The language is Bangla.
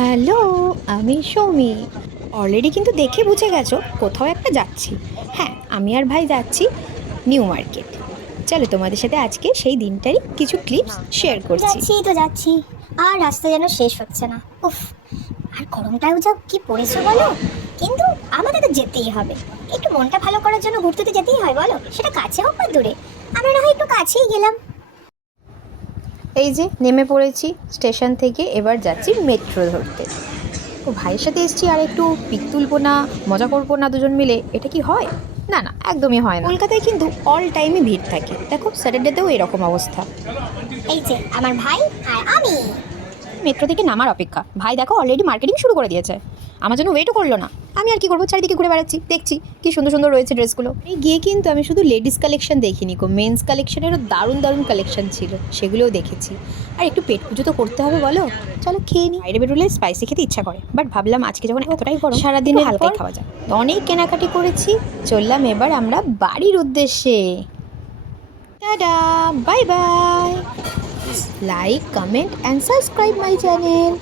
হ্যালো, আমি সৌমি। অলরেডি কিন্তু দেখে বুঝে গেছো কোথাও একটা যাচ্ছি। হ্যাঁ, আমি আর ভাই যাচ্ছি নিউ মার্কেট। চলো তোমাদের সাথে আজকে সেই দিনটারই কিছু ক্লিপস শেয়ার করছি। যাচ্ছি তো যাচ্ছি, আর রাস্তা যেন শেষ হচ্ছে না। উফ, আর গরমটাও যা কি পড়েছে বলো। কিন্তু আমাদের তো যেতেই হবে। একটু মনটা ভালো করার জন্য ঘুরতে তো যেতেই হয় বলো, সেটা কাছে হোক বা দূরে। আমরা না হয় একটু কাছেই গেলাম। এই যে নেমে পড়েছি স্টেশন থেকে, এবার যাচ্ছি মেট্রো ধরতে। ও ভাইয়ের সাথে এসছি আর একটু পিক তুলবো না, মজা করবো না দুজন মিলে? এটা কি হয়? না না, একদমই হয় না। কলকাতায় কিন্তু অল টাইমই ভিড় থাকে, দেখো স্যাটারডেতেও এরকম অবস্থা। এই যে আমার ভাই আর আমি। মেট্রো থেকে নামার অপেক্ষা, ভাই দেখো অলরেডি মার্কেটিং শুরু করে দিয়েছে। আমার জন্য ওয়েটও করলো না। আমি আর কি করবো, চারিদিকে ঘুরে বেড়াচ্ছি, দেখছি কি সুন্দর সুন্দর রয়েছে ড্রেসগুলো। এই গিয়ে কিন্তু আমি শুধু লেডিস কালেকশন দেখিনি গো, মেন্স কালেকশনেরও দারুণ দারুণ কালেকশন ছিল, সেগুলোও দেখেছি। আর একটু পেট পুজো তো করতে হবে বলো, চলো খেয়ে নিই। বাইরে বেরোলে স্পাইসি খেতে ইচ্ছা করে, বাট ভাবলাম আজকে যখন এতটাই গরম, সারাদিনে হালকাই খাওয়া যায়। তো অনেক কেনাকাটি করেছি, চললাম এবার আমরা বাড়ির উদ্দেশ্যে। Tata, bye bye. Like, comment and subscribe my channel.